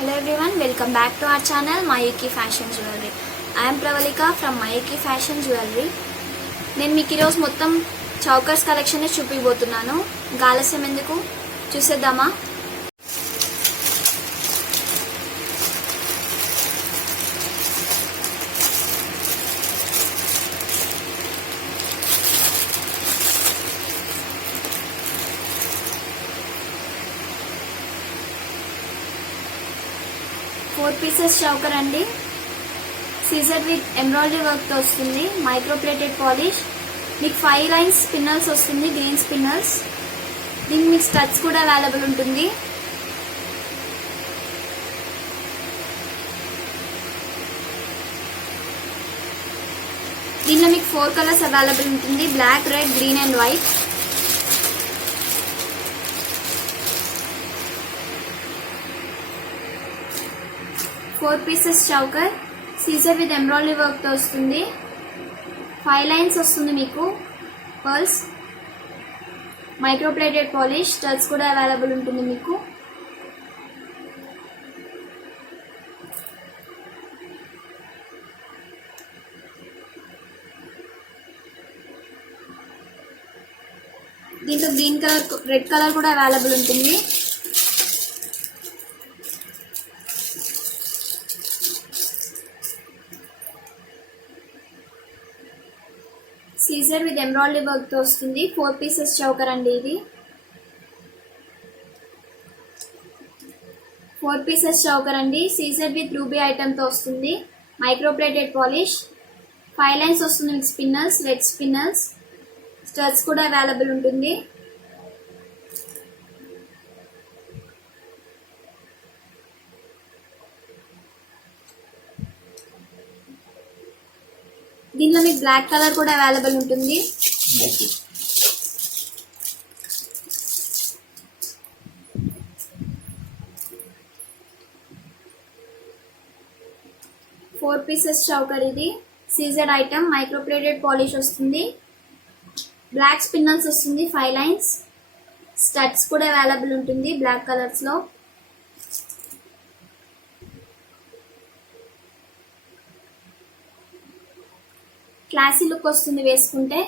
Hello everyone, welcome back to our channel Mayuki Fashion Jewelry. I am Pravalika from Mayuki Fashion Jewelry. నేను మీకు ఈరోజు మొత్తం chokers collection చూపిపోతున్నాను. ఆలస్యం ఎందుకు చూసేద్దామా? फोर पीसेस चौकर अंडी सीजर विथ एम्ब्रायडरी वर्क तो वस्तुंदी माइक्रो प्लेटेड पॉलिश मीकु 5 लाइन्स स्पिनर्स वस्तुंदी ग्रीन स्पिनर्स दीनिकि मीकु स्टड्स कूडा अवेलेबल उंटुंदी दीनिलो मीकु 4 कलर्स अवेलेबल उंटुंदी black red green and white four pieces choker सीजर विथ एम्ब्रायडरी वर्क तो वस्तुंदी 5 लाइन्स वस्तुंदी मीकु pearls micro plated polish studs कूडा अवेलेबल उंटुंदी मीकु दींట్లో ग्रीन कलर रेड कलर कूडा अवेलेबल उंटुंदी सीजर विथ एम्ब्रायडरी वर्क तो वस्तुंदी 4 पीसेस चौकर अंडी इदी 4 पीसेस चौकर अंडी सीजर विथ रूबी आइटम तो वस्तुंदी माइक्रो प्लेटेड पॉलिश 5 लाइन्स वस्तुंदी मीकु स्पिनर्स रेड स्पिनर्स स्टड्स कूडा अवेलेबल उंटुंदी దీనిలో మీకు బ్లాక్ కలర్ కూడా అవైలబుల్ ఉంటుంది फोर पीसेस चौकर ఇది సీజర్ ఐటమ్ మైక్రో ప్లేటెడ్ పాలిష్ వస్తుంది బ్లాక్ స్పిన్నల్స్ వస్తుంది 5 లైన్స్ స్టడ్స్ కూడా అవైలబుల్ ఉంటుంది బ్లాక్ కలర్స్ లో क्लासी लुक वस्तुंदी वेसुकुंटे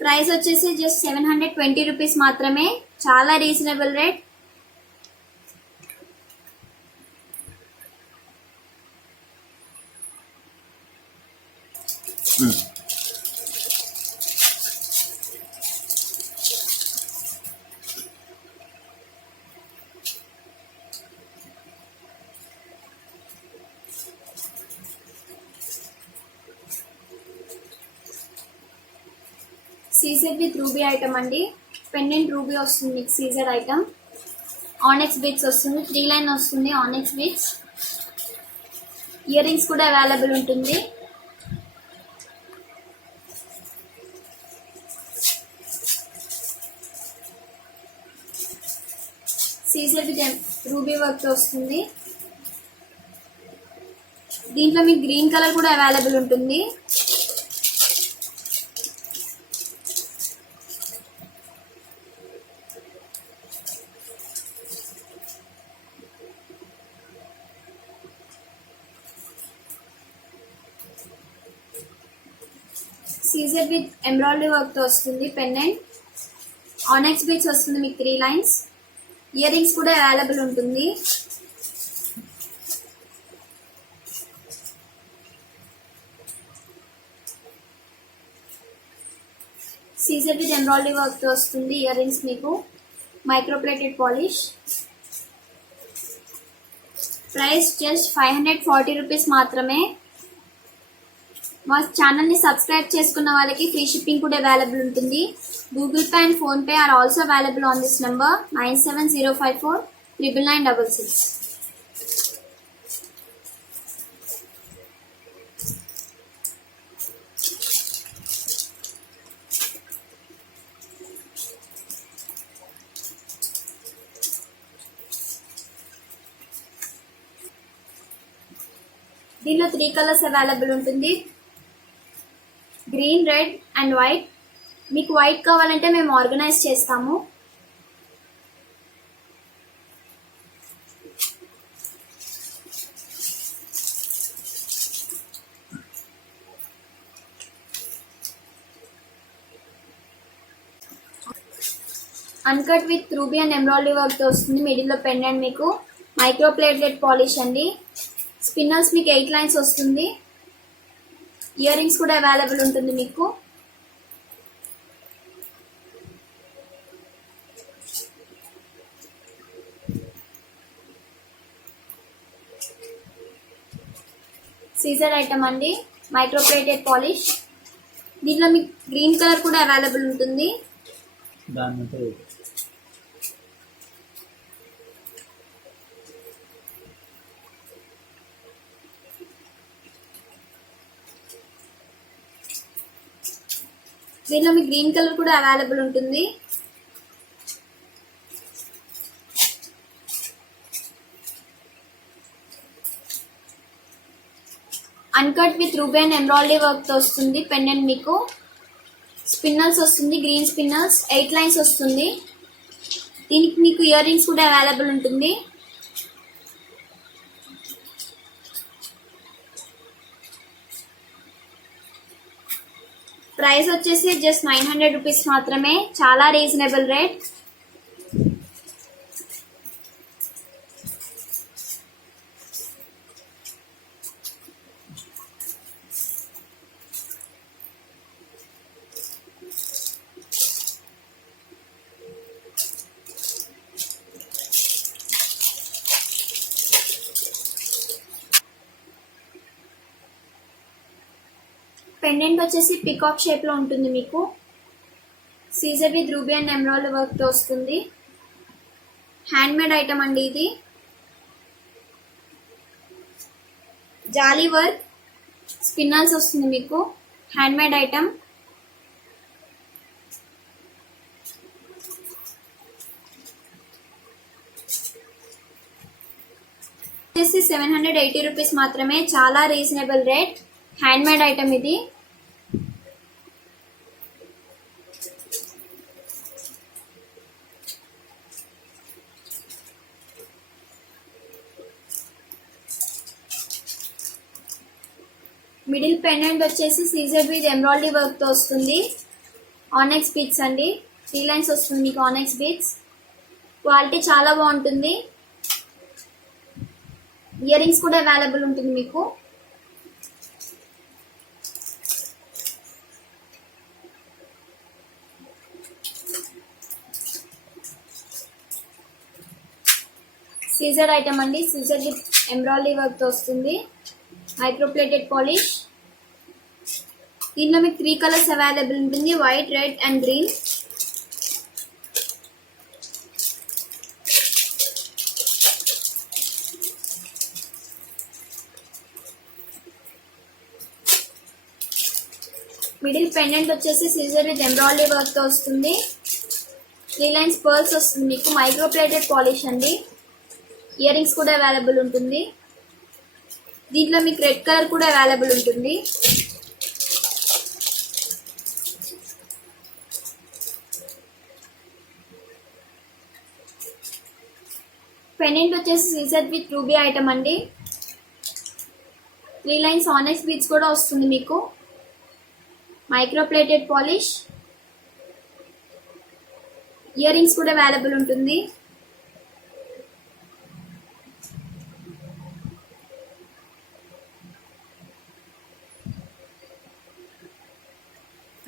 प्राइस वच्चेसी जस्ट 720 रूपीस मात्रमे चाला रीजनेबल रेट सीजर विथ रूबी आइटम अंडी पेंडेंट रूबी वस्तुंदी मीकु सीजर आइटम ऑनिक्स बीट्स वस्तुंदी 3 लाइन वस्तुंदी ऑनिक्स बीट्स इयर रिंग्स कूडा अवेलेबल उंटुंदी सीजर विथ रूबी वर्क तो वस्तुंदी దీంట్లో మీకు గ్రీన్ కలర్ కూడా అవైలబుల్ ఉంటుంది सीजर विथ एम्ब्रायडरी वर्क तो वस्तुंदी पेंडेंट ऑनिक्स बीट्स वस्तुंदी मीकु 3 लाइन्स इयर रिंग्स कूडा अवेलेबल उंटुंदी सीजर विथ एम्ब्रायडरी वर्क तो वस्तुंदी इयर रिंग्स मीकु micro plated polish price just 540 rupees मात्रमे మా ఛానల్ ని సబ్స్క్రైబ్ చేసుకున్న వాళ్ళకి ఫ్రీ షిప్పింగ్ కూడా అవైలబుల్ ఉంటుంది Google Pay and PhonePe are also available on this number 9705499966 దీనిలో 3 కలర్స్ అవైలబుల్ ఉంటుంది గ్రీన్ రెడ్ అండ్ వైట్ మీకు వైట్ కావాలంటే మేము ఆర్గనైజ్ చేస్తాము uncut with ruby and embroidery work తో వస్తుంది. మిడిల్ లో పెండెంట్ మీకు మైక్రో ప్లేటెడ్ పాలిష్ అండి. స్పిన్నర్స్ మీకు 8 లైన్స్ వస్తుంది. ఇయర్ రింగ్స్ కూడా అవైలబుల్ ఉంటుంది మీకు. సీజర్ ఐటమ్ అండి, మైక్రో ప్లేటెడ్ పాలిష్. దీంట్లో మీకు గ్రీన్ కలర్ కూడా అవైలబుల్ ఉంటుంది. దీనిలో మీకు గ్రీన్ కలర్ కూడా అవైలబుల్ ఉంటుంది. Uncut with ruby and embroidery work తో వస్తుంది. పెండెంట్ మీకు స్పిన్నర్స్ వస్తుంది, గ్రీన్ స్పిన్నర్స్ 8 లైన్స్ వస్తుంది. దీనికి మీకు ఇయర్ రింగ్స్ కూడా అవైలబుల్ ఉంటుంది. ప్రైస్ వచ్చేసి జస్ట్ 900 రూపీస్ మాత్రమే, చాలా రీజనబుల్ రేట్. పెండెంట్ వచ్చేసి పికాక్ షేప్ లో ఉంటుంది మీకు. CZ with ruby and emerald work తో వస్తుంది. హ్యాండ్ మేడ్ ఐటమ్ అండి ఇది. జాలీ వర్క్ స్పిన్నర్స్ వస్తుంది మీకు. Hand made item. వచ్చేసి 780 రూపీస్ మాత్రమే, చాలా reasonable rate. Hand made item ఇది. మిడిల్ పెండెంట్ వచ్చేసి సీజర్ విత్ ఎంబ్రాయిడరీ వర్క్ తో వస్తుంది. ఆనెక్స్ బీడ్స్ అండి, 3 లైన్స్ వస్తుంది మీకు ఆనెక్స్ బీడ్స్. క్వాలిటీ చాలా బాగుంటుంది. ఇయర్ రింగ్స్ కూడా అవైలబుల్ ఉంటుంది మీకు. సీజర్ ఐటమ్ అండి, సీజర్ విత్ ఎంబ్రాయిడరీ వర్క్ తో వస్తుంది. Micro plated polish. దీనిలో మీకు 3 కలర్స్ అవైలబుల్ ఉంటుంది, white, red and green. Middle pendant వచ్చేసి సీజర్ విత్ ఎంబ్రాయిడరీ వర్క్ తో వస్తుంది. 3 లైన్స్ పర్ల్స్ వస్తుంది మీకు. మైక్రో ప్లేటెడ్ పాలిష్ అండి. ఇయర్ రింగ్స్ కూడా అవైలబుల్ ఉంటుంది. దీంట్లో మీకు రెడ్ కలర్ కూడా అవైలబుల్ ఉంటుంది. పెండెంట్ వచ్చేసి సీజర్ విత్ రూబీ ఐటమ్ అండి. 3 లైన్స్ ఆనెక్స్ బీడ్స్ కూడా వస్తుంది మీకు. Micro plated polish. Year rings కూడా అవైలబుల్ ఉంటుంది.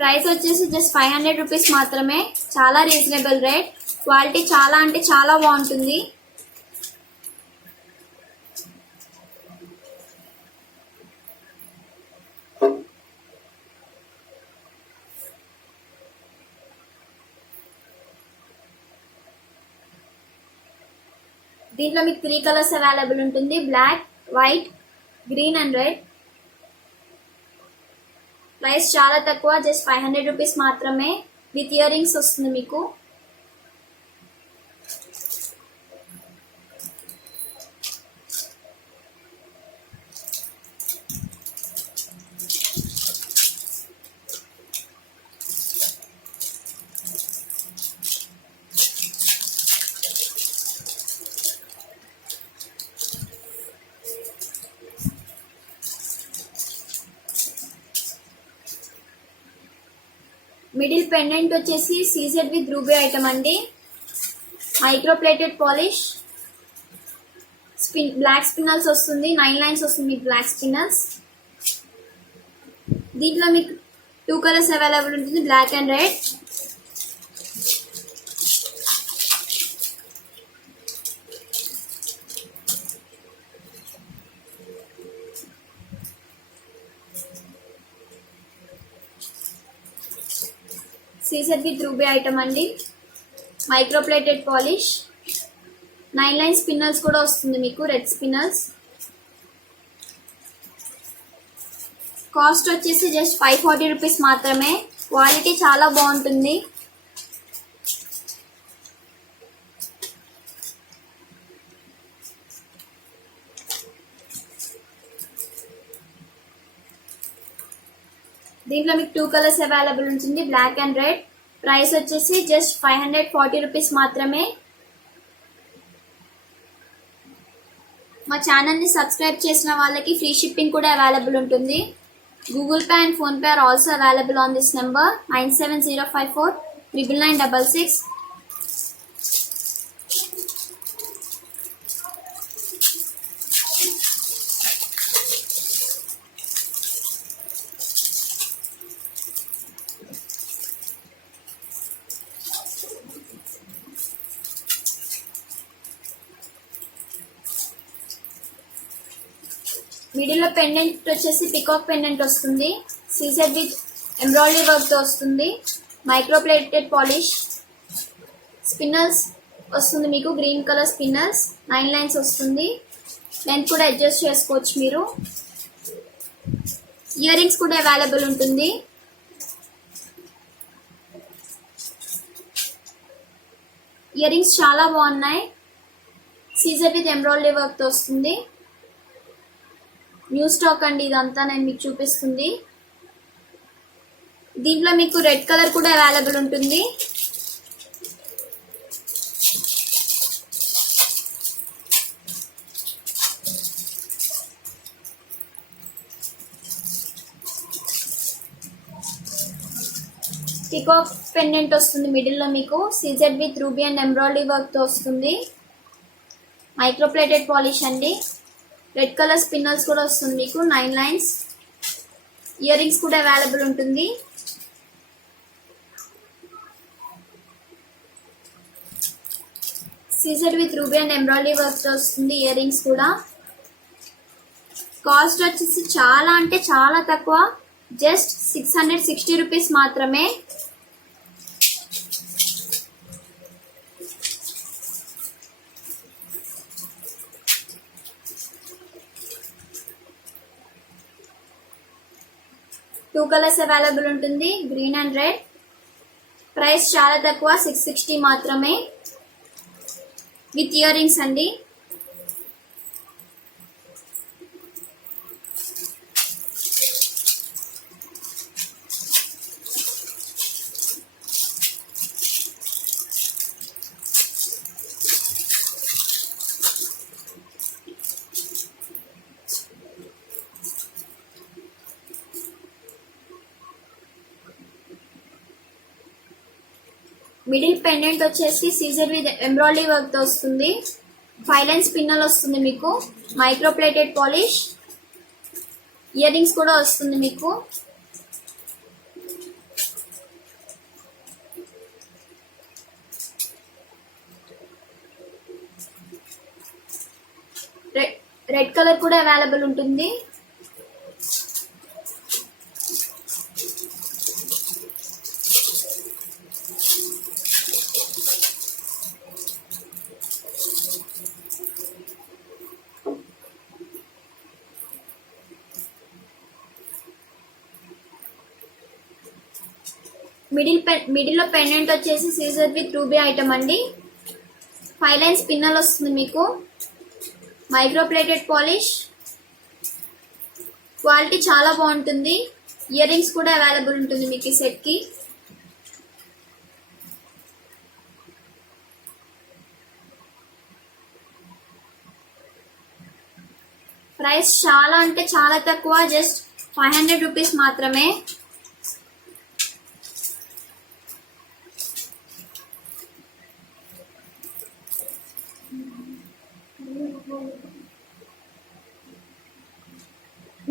ప్రైస్ వచ్చేసి జస్ట్ 500 రూపీస్ మాత్రమే, చాలా రీజనబుల్ రేట్. క్వాలిటీ చాలా అంటే చాలా బాగుంటుంది. దీంట్లో మీకు 3 కలర్స్ అవైలబుల్ ఉంటుంది, black, white, green and red. Price చాలా తక్కువ, జస్ట్ 500 రూపీస్ మాత్రమే. విత్ ఇయర్ రింగ్స్ వస్తుంది మీకు. మిడిల్ పెండెంట్ వచ్చేసి సీజెడ్ విత్ రూబీ ఐటమ్ అండి. Micro plated polish black spinners వస్తుంది, 9 లైన్స్ వస్తుంది మీకు బ్లాక్ స్పిన్నల్స్. దీంట్లో మీకు 2 కలర్స్ అవైలబుల్ ఉంటుంది, బ్లాక్ అండ్ రెడ్. సీజర్ విత్ రూబీ ఐటమ్ అండి, micro plated polish. 9 line spinners కూడా వస్తుంది మీకు, రెడ్ స్పిన్నల్స్. కాస్ట్ వచ్చేసి జస్ట్ 540 రూపీస్ మాత్రమే. క్వాలిటీ చాలా బాగుంటుంది. దీంట్లో మీకు 2 కలర్స్ అవైలబుల్ ఉంటుంది, బ్లాక్ అండ్ రెడ్. ప్రైస్ వచ్చేసి జస్ట్ 540 రూపీస్ మాత్రమే. మా ఛానల్ని సబ్స్క్రైబ్ చేసిన వాళ్ళకి ఫ్రీ షిప్పింగ్ కూడా అవైలబుల్ ఉంటుంది. Google Pay and Phone Pay are also available on this number 97054 99966. మిడిల్ లో పెండెంట్ వచ్చేసి పికాక్ పెండెంట్ వస్తుంది, సీజర్ విత్ ఎంబ్రాయిడరీ వర్క్ తో వస్తుంది. మైక్రో ప్లేటెడ్ పాలిష్ స్పిన్నర్స్ వస్తుంది మీకు, గ్రీన్ కలర్ స్పిన్నర్స్. 9 లైన్స్ వస్తుంది, లెంత్ కూడా అడ్జస్ట్ చేసుకోవచ్చు మీరు. ఇయర్ రింగ్స్ కూడా అవైలబుల్ ఉంటుంది. ఇయర్ రింగ్స్ చాలా బాగున్నాయి, సీజర్ విత్ ఎంబ్రాయిడరీ వర్క్ తో వస్తుంది. న్యూ స్టాక్ అండి ఇదంతా, నేను మీకు చూపిస్తుంది. దీంట్లో మీకు రెడ్ కలర్ కూడా అవైలబుల్ ఉంటుంది. పికాక్ పెండెంట్ వస్తుంది మిడిల్ లో మీకు, CZ with ruby and embroidery work తో వస్తుంది. మైక్రో ప్లేటెడ్ పాలిష్ అండి. రెడ్ కలర్ స్పిన్నల్స్ కూడా వస్తుంది మీకు, 9 లైన్స్. ఇయర్ రింగ్స్ కూడా అవైలబుల్ ఉంటుంది. CZ with ruby and embroidery work తో వస్తుంది, ఇయర్ రింగ్స్ కూడా. కాస్ట్ వచ్చేసి చాలా అంటే చాలా తక్కువ, జస్ట్ 660 రూపీస్ మాత్రమే. టూ కలర్స్ అవైలబుల్ ఉంటుంది, గ్రీన్ అండ్ రెడ్. ప్రైస్ చాలా తక్కువ, 660 మాత్రమే, విత్ ఇయర్ రింగ్స్ అండి. మిడిల్ పెండెంట్ వచ్చేసి సీజర్ విత్ ఎంబ్రాయిడరీ వర్క్ తో వస్తుంది. 5 లైన్ స్పిన్నల్ వస్తుంది మీకు, micro plated polish. Year rings కూడా వస్తుంది మీకు. రెడ్ కలర్ కూడా అవైలబుల్ ఉంటుంది. మిడిల్ లో పెండెంట్ వచ్చేసి సీజర్ విత్ రూబీ ఐటమ్ అండి. 5 లైన్ స్పిన్నల్ వస్తుంది మీకు, మైక్రో ప్లేటెడ్ పాలిష్. క్వాలిటీ చాలా బాగుంటుంది. ఇయర్ రింగ్స్ కూడా అవైలబుల్ ఉంటుంది మీకు ఈ సెట్ కి. ప్రైస్ చాలా అంటే చాలా తక్కువ, జస్ట్ 500 రూపీస్ మాత్రమే.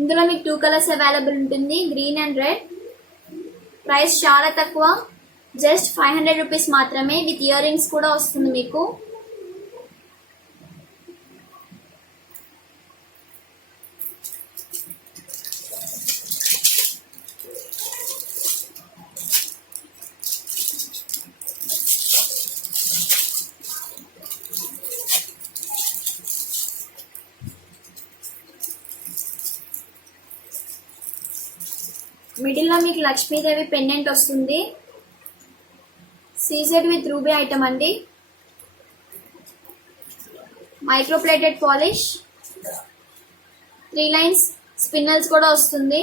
ఇందులో మీకు 2 కలర్స్ అవైలబుల్ ఉంటుంది, గ్రీన్ అండ్ రెడ్. ప్రైస్ చాలా తక్కువ, జస్ట్ 500 రూపీస్ మాత్రమే. విత్ ఇయర్ రింగ్స్ కూడా వస్తుంది మీకు. మిడిల్లో మీకు లక్ష్మీదేవి పెండెంట్ వస్తుంది. సీజెడ్ విత్ రూబీ ఐటమ్ అండి. మైక్రోప్లేటెడ్ పాలిష్, 3 లైన్స్ స్పిన్నల్స్ కూడా వస్తుంది.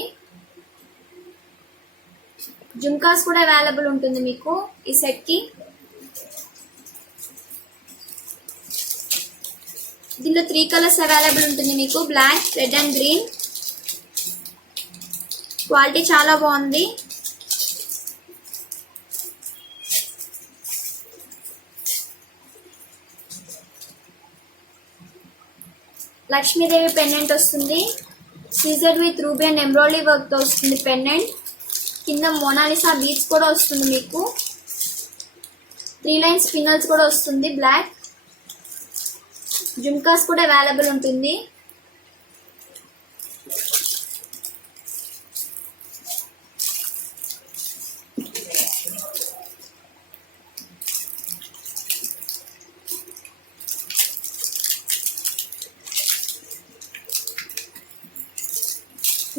జుమ్కాస్ కూడా అవైలబుల్ ఉంటుంది మీకు ఈ సెట్కి. దీనిలో 3 కలర్స్ అవైలబుల్ ఉంటుంది మీకు, black, red and green. Quality చాలా బాగుంది. లక్ష్మీదేవి పెండెంట్ వస్తుంది. CZ with ruby and embroidery work తో వస్తుంది పెండెంట్. కింద మోనాలిసా బీడ్స్ కూడా వస్తుంది మీకు. 3 లైన్స్ స్పిన్నల్స్ కూడా వస్తుంది, బ్లాక్. జుమ్కాస్ కూడా అవైలబుల్ ఉంటుంది.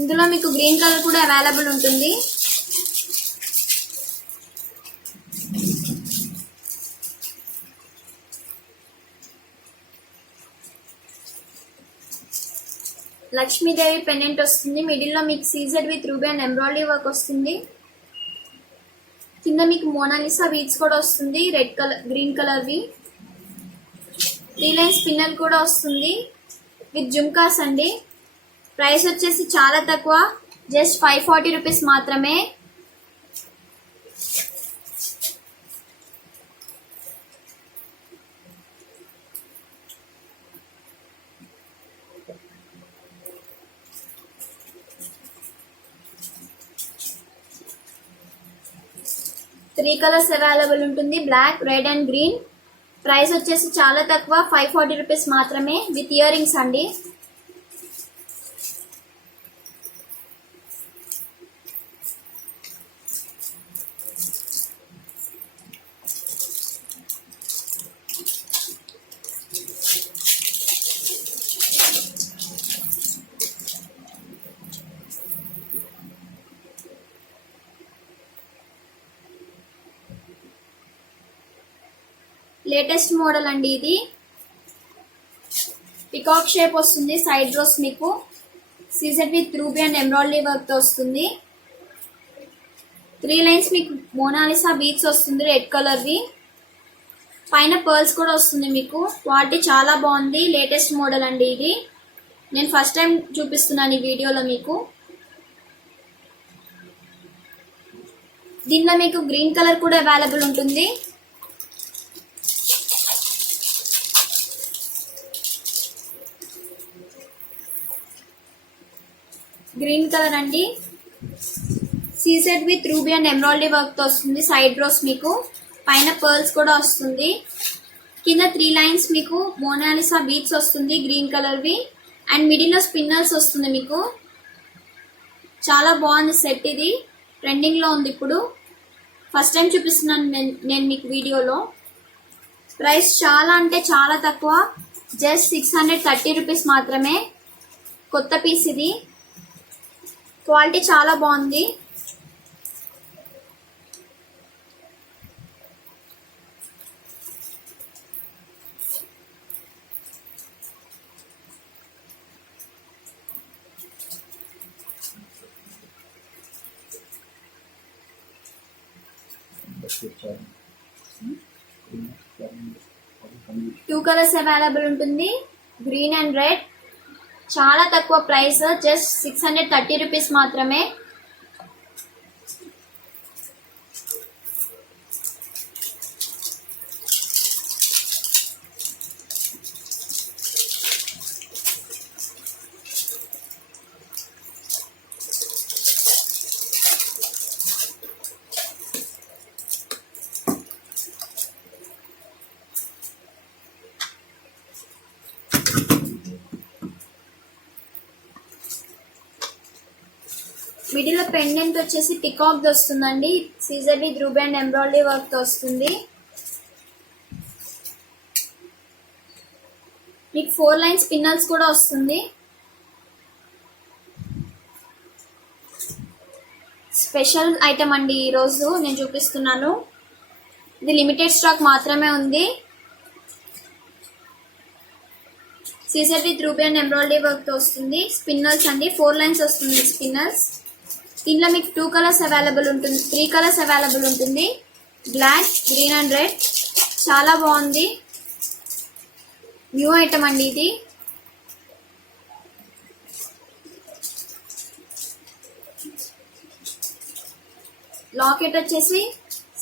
ఇందులో మీకు గ్రీన్ కలర్ కూడా అవైలబుల్ ఉంటుంది. లక్ష్మీదేవి పెండెంట్ వస్తుంది. మిడిల్లో మీకు CZ with ruby and embroidery work వస్తుంది. కింద మీకు మోనాలిసా బీడ్స్ కూడా వస్తుంది, రెడ్ కలర్, గ్రీన్ కలర్వి. 3 లైన్స్ స్పిన్నర్ కూడా వస్తుంది విత్ జుమ్కాస్ అండి. ప్రైస్ వచ్చేసి చాలా తక్కువ, జస్ట్ 540 రూపీస్ మాత్రమే. త్రీ కలర్స్ అవైలబుల్ ఉంటుంది, black, red and green. Price వచ్చేసి చాలా తక్కువ, 540 రూపీస్ మాత్రమే విత్ ఇయర్ రింగ్స్ అండి. లేటెస్ట్ మోడల్ అండి ఇది. పికాక్ షేప్ వస్తుంది, సైడ్ రోస్ మీకు. CZ with ruby and embroidery work తో వస్తుంది. 3 లైన్స్ మీకు మోనాలిసా బీడ్స్ వస్తుంది, రెడ్ కలర్వి. పైన పర్ల్స్ కూడా వస్తుంది మీకు. క్వాలిటీ చాలా బాగుంది, లేటెస్ట్ మోడల్ అండి ఇది. నేను ఫస్ట్ టైం చూపిస్తున్నాను ఈ వీడియోలో మీకు. దీనిలో మీకు గ్రీన్ కలర్ కూడా అవైలబుల్ ఉంటుంది. గ్రీన్ కలర్ అండి. CZ with ruby and embroidery work తో వస్తుంది, సైడ్ రోస్ మీకు. పైన పర్ల్స్ కూడా వస్తుంది. కింద 3 లైన్స్ మీకు మోనాలిసా బీడ్స్ వస్తుంది, గ్రీన్ కలర్వి. అండ్ మిడిల్లో స్పిన్నర్స్ వస్తుంది మీకు. చాలా బాగుంది సెట్ ఇది, ట్రెండింగ్ లో ఉంది ఇప్పుడు. ఫస్ట్ టైం చూపిస్తున్నాను నేను మీకు వీడియోలో. ప్రైస్ చాలా అంటే చాలా తక్కువ, జస్ట్ 630 రూపీస్ మాత్రమే. కొత్త పీస్ ఇది, క్వాలిటీ చాలా బాగుంది. టూ కలర్స్ అవైలబుల్ ఉంటుంది, గ్రీన్ అండ్ రెడ్. చాలా తక్కువ ప్రైస్, జస్ట్ 630 రూపీస్ మాత్రమే. మిడిల్ లో పెండెంట్ వచ్చేసి పికాక్ వస్తుందండి. CZ with ruby and embroidery work తో వస్తుంది. మీకు 4 లైన్స్ పిన్నల్స్ కూడా వస్తుంది. స్పెషల్ ఐటమ్ అండి ఈరోజు నేను చూపిస్తున్నాను. ఇది లిమిటెడ్ స్టాక్ మాత్రమే ఉంది. CZ with ruby and embroidery work తో వస్తుంది. స్పిన్నల్స్ అండి, 4 లైన్స్ వస్తుంది స్పిన్నల్స్. దీంట్లో మీకు 2 కలర్స్ అవైలబుల్ ఉంటుంది, 3 కలర్స్ అవైలబుల్ ఉంటుంది. Black, green and red. చాలా బాగుంది, న్యూ ఐటమ్ అండి ఇది. లాకెట్ వచ్చేసి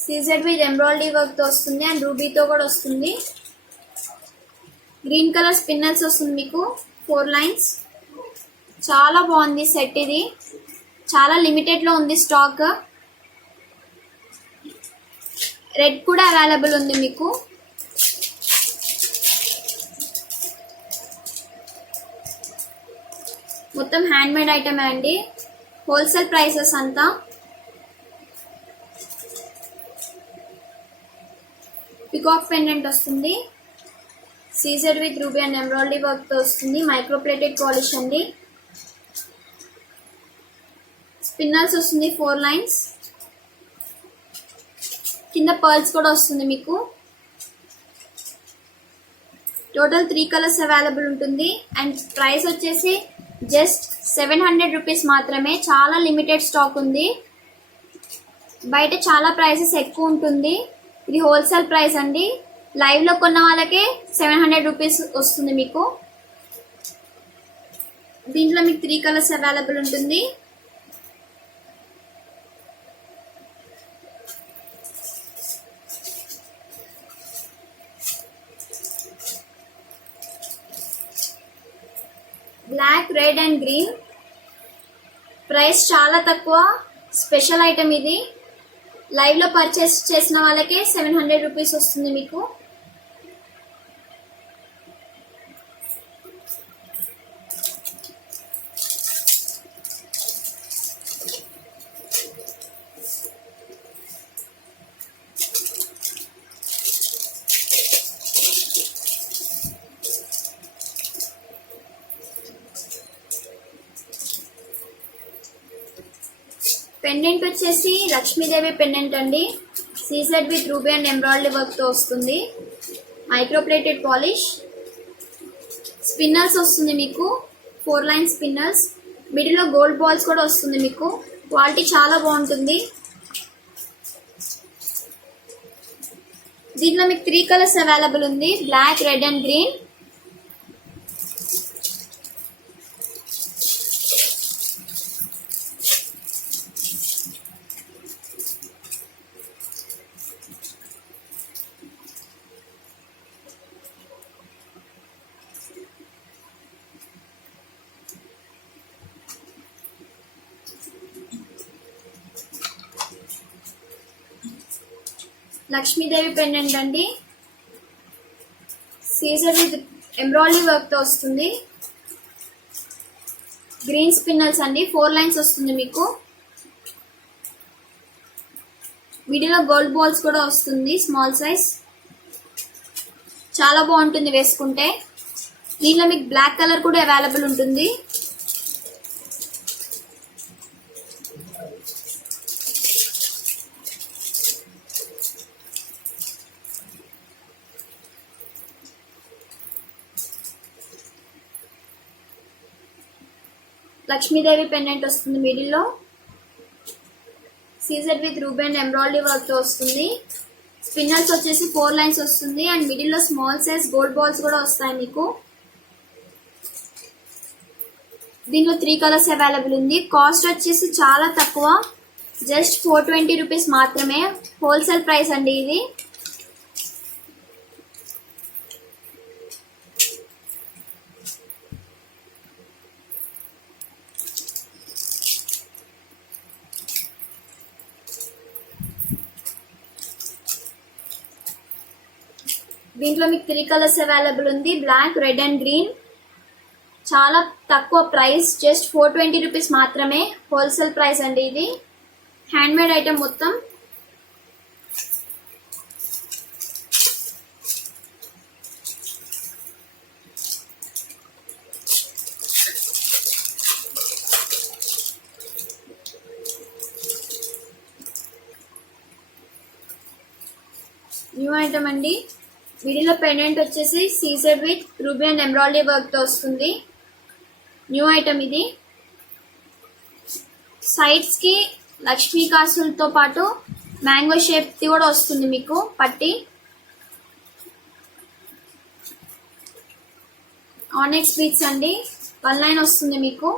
సీజెడ్ విత్ ఎంబ్రాయిడరీ వర్క్ తో వస్తుంది అండ్ రూబీతో కూడా వస్తుంది. గ్రీన్ కలర్ స్పిన్నల్స్ వస్తుంది మీకు, 4 లైన్స్. చాలా బాగుంది సెట్. ఇది చాలా లిమిటెడ్ లో ఉంది స్టాక్. రెడ్ కూడా అవైలబుల్ ఉంది మీకు. మొత్తం హ్యాండ్ మేడ్ ఐటమే అండి, హోల్సేల్ ప్రైసెస్ అంతా. పికాక్ పెండెంట్ వస్తుంది, CZ with ruby and embroidery work తో వస్తుంది. మైక్రో ప్లేటెడ్ పాలిష్ అండి. స్పిన్నల్స్ వస్తుంది, 4 లైన్స్. కింద పర్ల్స్ కూడా వస్తుంది మీకు. టోటల్ 3 కలర్స్ అవైలబుల్ ఉంటుంది అండ్ ప్రైస్ వచ్చేసి జస్ట్ 700 రూపీస్ మాత్రమే. చాలా లిమిటెడ్ స్టాక్ ఉంది, బయట చాలా ప్రైసెస్ ఎక్కువ ఉంటుంది. ఇది హోల్సేల్ ప్రైస్ అండి. లైవ్ లో కొన్న వాళ్ళకే 700 రూపీస్ వస్తుంది మీకు. దీంట్లో మీకు 3 కలర్స్ అవైలబుల్ ఉంటుంది. Black, red and green. Price చాలా తక్కువ, స్పెషల్ ఐటమ్ ఇది. లైవ్ లో పర్చేస్ చేసిన వాళ్ళకే 700 రూపీస్ వస్తుంది మీకు. పెండెంట్ వచ్చేసి లక్ష్మీదేవి పెండెంట్ అండి. CZ with ruby and embroidery work తో వస్తుంది. Micro plated polish. స్పిన్నల్స్ వస్తుంది మీకు, 4 లైన్ స్పిన్నల్స్. మిడిల్ లో గోల్డ్ బాల్స్ కూడా వస్తుంది మీకు. క్వాలిటీ చాలా బాగుంటుంది. దీంట్లో మీకు 3 కలర్స్ అవైలబుల్ ఉంది, black, red and green. Lakshmidevi pendant అండి. సీజర్ విత్ ఎంబ్రాయిడరీ వర్క్ తో వస్తుంది. గ్రీన్ స్పిన్నల్స్ అండి, 4 లైన్స్ వస్తుంది మీకు. మిడిల్ లో గోల్డ్ బాల్స్ కూడా వస్తుంది, స్మాల్ సైజ్. చాలా బాగుంటుంది వేసుకుంటే. దీనిలో మీకు బ్లాక్ కలర్ కూడా అవైలబుల్ ఉంటుంది. లక్ష్మీదేవి పెండెంట్ వస్తుంది మిడిల్ లో. CZ with ruby and embroidery work తో వస్తుంది. స్పిన్నల్స్ వచ్చేసి 4 లైన్స్ వస్తుంది అండ్ మిడిల్ లో స్మాల్ సైజ్ గోల్డ్ బాల్స్ కూడా వస్తాయి మీకు. దీనిలో 3 కలర్స్ అవైలబుల్ ఉంది. కాస్ట్ వచ్చేసి చాలా తక్కువ, జస్ట్ 420 రూపీస్ మాత్రమే. హోల్సేల్ ప్రైస్ అండి ఇది. దీంట్లో మీకు 3 కలర్స్ అవైలబుల్ ఉంది, బ్లాక్, రెడ్ అండ్ గ్రీన్. చాలా తక్కువ ప్రైస్, జస్ట్ 420 రూపీస్ మాత్రమే. హోల్సేల్ ప్రైస్ అండి ఇది. హ్యాండ్మేడ్ ఐటమ్ మొత్తం. న్యూ ఐటమ్ అండి. మిడిల్లో పెండెంట్ వచ్చేసి CZ with ruby and embroidery వర్క్తో వస్తుంది. న్యూ ఐటమ్ ఇది. సైడ్స్కి లక్ష్మీ కాసులతో పాటు మ్యాంగో షేప్ది కూడా వస్తుంది మీకు పట్టి. ఆనెక్స్ బీట్స్ అండి. 1 లైన్ వస్తుంది మీకు.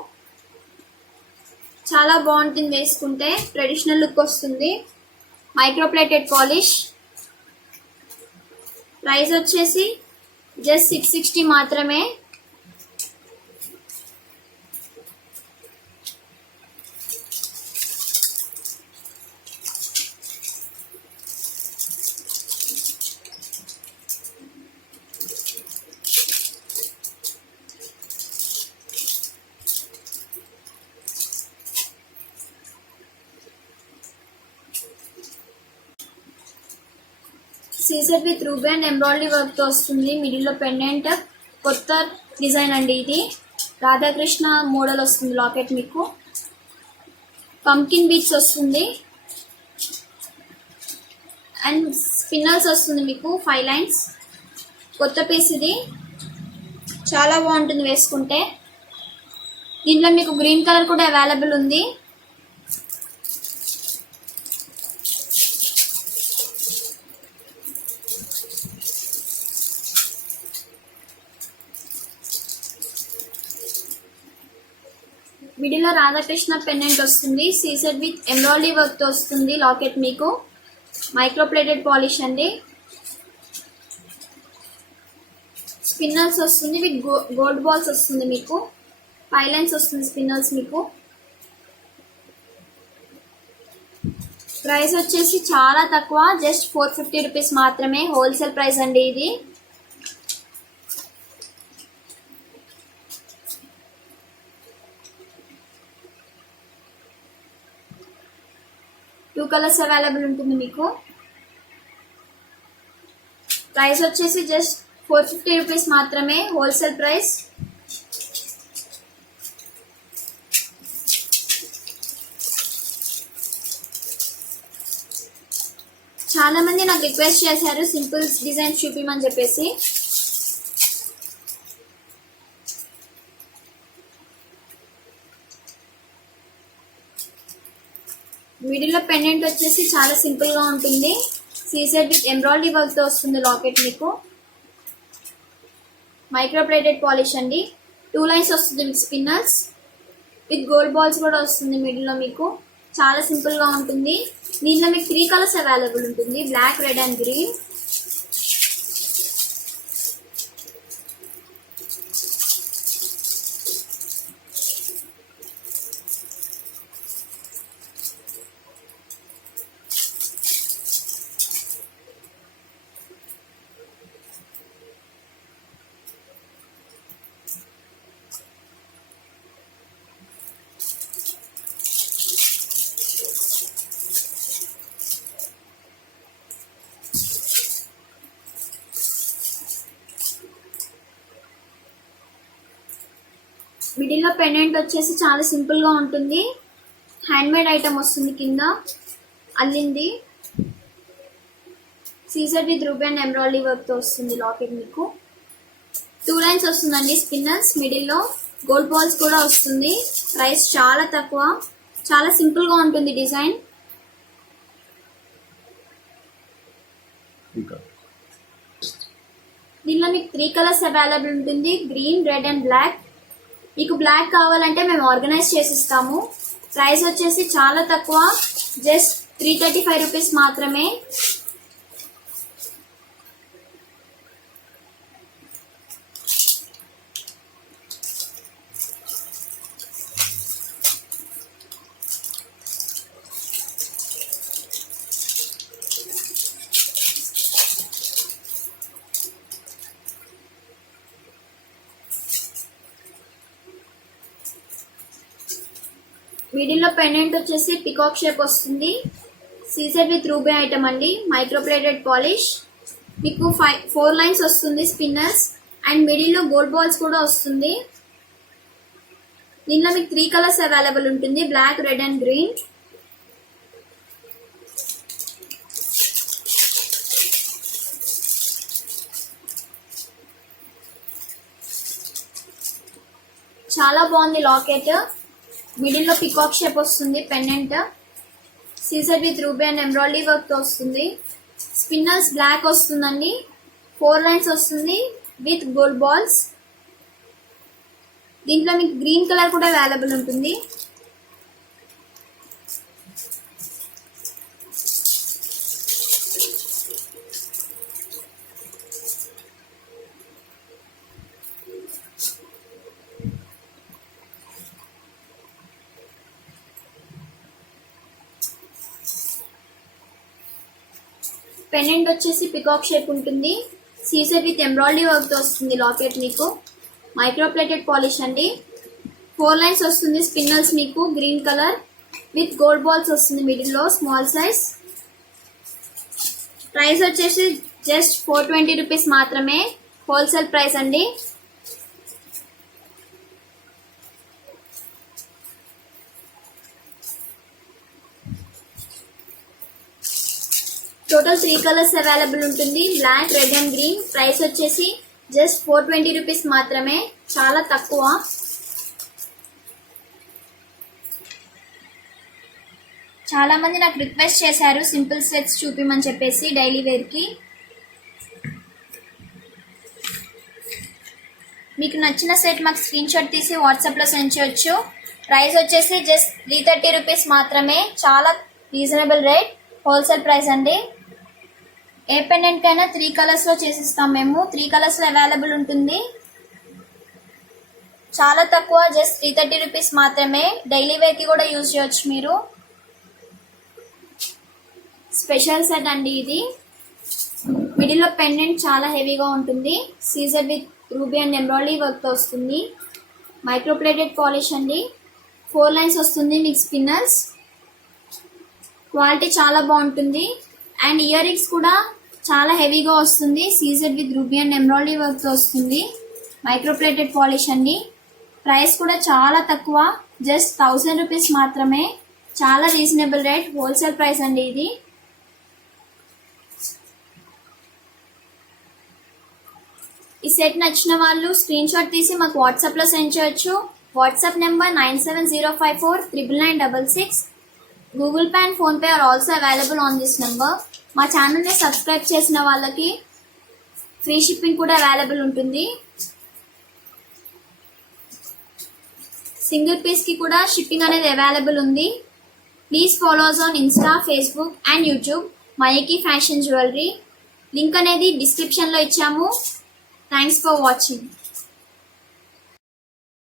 చాలా బాగుంటుంది వేసుకుంటే, ట్రెడిషనల్ లుక్ వస్తుంది. Micro plated polish. ప్రైస్ వచ్చేసి జస్ట్ 660 మాత్రమే. CZ with ruby and embroidery వర్క్తో వస్తుంది. మిడిల్లో పెండెంట్. కొత్త డిజైన్ అండి ఇది. రాధాకృష్ణ మోడల్ వస్తుంది లాకెట్ మీకు. పంకిన్ బీట్స్ వస్తుంది అండ్ స్పిన్నల్స్ వస్తుంది మీకు 5 లైన్స్. కొత్త పీస్ ఇది. చాలా బాగుంటుంది వేసుకుంటే. దీంట్లో మీకు గ్రీన్ కలర్ కూడా అవైలబుల్ ఉంది. మిడిల్లో రాధాకృష్ణ పెండెంట్ వస్తుంది. సీజర్ విత్ ఎంబ్రాయిడరీ వర్క్తో వస్తుంది లాకెట్ మీకు. మైక్రోప్లేటెడ్ పాలిష్ అండి. స్పిన్నల్స్ వస్తుంది విత్ గోల్డ్ బాల్స్ వస్తుంది మీకు. 5 లైన్స్ వస్తుంది స్పిన్నల్స్ మీకు. ప్రైస్ వచ్చేసి చాలా తక్కువ, జస్ట్ 450 రూపీస్ మాత్రమే. హోల్సేల్ ప్రైస్ అండి ఇది. టూ కలర్స్ అవైలబుల్ ఉంటుంది మీకు. ప్రైస్ వచ్చేసి జస్ట్ 450 రూపీస్ మాత్రమే. Wholesale price. చాలా మంది నాకు రిక్వెస్ట్ చేశారు సింపుల్ డిజైన్ చూపించమని చెప్పేసి. మిడిల్లో పెండెంట్ వచ్చేసి చాలా సింపుల్ గా ఉంటుంది. సీజర్ విత్ ఎంబ్రాయిడరీ వర్క్ తో వస్తుంది లాకెట్ మీకు. మైక్రోప్లేటెడ్ పాలిష్ అండి. 2 లైన్స్ వస్తుంది మీకు స్పిన్నర్స్ విత్ గోల్డ్ బాల్స్ కూడా వస్తుంది మిడిల్లో మీకు. చాలా సింపుల్ గా ఉంటుంది. దీంట్లో మీకు 3 కలర్స్ అవైలబుల్ ఉంటుంది. Black, red and green. మిడిల్లో పెండెంట్ వచ్చేసి చాలా సింపుల్ గా ఉంటుంది. హ్యాండ్మేడ్ ఐటమ్ వస్తుంది కింద అల్లింది. సీజర్ with ruby and embroidery work తో వస్తుంది లాకెట్ మీకు. 2 లైన్స్ వస్తుందండి స్పిన్నర్స్. మిడిల్లో గోల్డ్ బాల్స్ కూడా వస్తుంది. ప్రైస్ చాలా తక్కువ, చాలా సింపుల్ గా ఉంటుంది డిజైన్. దీనిలో మీకు 3 కలర్స్ అవైలబుల్ ఉంటుంది. Green, red and black. మీకు బ్లాక్ కావాలంటే మేము ఆర్గనైజ్ చేసిస్తాము. ప్రైస్ వచ్చేసి చాలా తక్కువ, జస్ట్ 335 రూపీస్ మాత్రమే. మిడిల్లో పెండెంట్ వచ్చేసి పికాక్ షేప్ వస్తుంది. సీజర్ విత్ రూబీ ఐటమ్ అండి. Micro plated polish. మీకు 4 లైన్స్ వస్తుంది స్పిన్నర్స్ అండ్ మిడిల్లో గోల్డ్ బాల్స్ కూడా వస్తుంది. దీనిలో మీకు 3 కలర్స్ అవైలబుల్ ఉంటుంది, బ్లాక్, రెడ్ అండ్ గ్రీన్. చాలా బాగుంది లాకెట్. మిడిల్లో పికాక్ షేప్ వస్తుంది pendant. CZ with ruby and embroidery work తో వస్తుంది. స్పిన్నర్స్ బ్లాక్ వస్తుందండి. 4 లైన్స్ వస్తుంది విత్ గోల్డ్ బాల్స్. దీంట్లో మీకు గ్రీన్ కలర్ కూడా అవైలబుల్ ఉంటుంది. పెండెంట్ వచ్చేసి పికాక్ షేప్ ఉంటుంది. సీజర్ విత్ ఎంబ్రాయిడరీ వర్క్ తో వస్తుంది లాకెట్ మీకు. మైక్రోప్లేటెడ్ పాలిష్ అండి. 4 లైన్స్ వస్తుంది స్పిన్నర్స్ మీకు green colour with gold balls వస్తుంది మిడిల్లో స్మాల్ సైజ్. ప్రైస్ వచ్చేసి జస్ట్ 420 రూపీస్ మాత్రమే, హోల్సేల్ ప్రైస్ అండి. టోటల్ 3 కలర్స్ అవైలబుల్ ఉంటుంది, black, red and green. Price వచ్చేసి జస్ట్ 420 రూపీస్ మాత్రమే, చాలా తక్కువ. చాలా మంది నాకు రిక్వెస్ట్ చేశారు సింపుల్ సెట్స్ చూపిమని చెప్పేసి డైలీ వేర్కి. మీకు నచ్చిన సెట్ మాకు స్క్రీన్ షాట్ తీసి వాట్సాప్లో సెండ్ చేయొచ్చు. ప్రైస్ వచ్చేసి జస్ట్ 330 రూపీస్ మాత్రమే, చాలా రీజనబుల్ రేట్, హోల్సేల్ ప్రైస్ అండి. ఏ పెండెంట్ కైనా 3 కలర్స్లో చేసిస్తాం మేము. 3 కలర్స్లో అవైలబుల్ ఉంటుంది. చాలా తక్కువ, జస్ట్ 330 రూపీస్ మాత్రమే. డైలీ వేర్కి కూడా యూజ్ చేయొచ్చు మీరు. స్పెషల్ సెట్ అండి ఇది. మిడిల్లో పెండెంట్ చాలా హెవీగా ఉంటుంది. CZ with ruby and embroidery వర్క్తో వస్తుంది. మైక్రోప్లేటెడ్ పాలిష్ అండి. 4 లైన్స్ వస్తుంది మీకు స్పిన్నర్స్. క్వాలిటీ చాలా బాగుంటుంది అండ్ ఇయర్ రింగ్స్ కూడా చాలా హెవీగా వస్తుంది. CZ with ruby and embroidery వర్క్తో వస్తుంది. మైక్రోప్లేటెడ్ పాలిష్ అండి. ప్రైస్ కూడా చాలా తక్కువ, జస్ట్ 1000 రూపీస్ మాత్రమే, చాలా రీజనబుల్ రేట్, హోల్సేల్ ప్రైస్ అండి ఇది. ఈ సెట్ నచ్చిన వాళ్ళు స్క్రీన్ షాట్ తీసి మాకు వాట్సాప్లో సెండ్ చేయొచ్చు. WhatsApp number 9704499966. Google Pay and PhonePe are also available on this number. మా ఛానల్ని సబ్స్క్రైబ్ చేసిన వాళ్ళకి ఫ్రీ షిప్పింగ్ కూడా అవైలబుల్ ఉంటుంది. సింగిల్ పీస్కి కూడా షిప్పింగ్ అనేది అవైలబుల్ ఉంది. Please follow us on Insta, Facebook and YouTube Mayaki fashion jewellery. Link అనేది డిస్క్రిప్షన్లో ఇచ్చాము. Thanks for watching.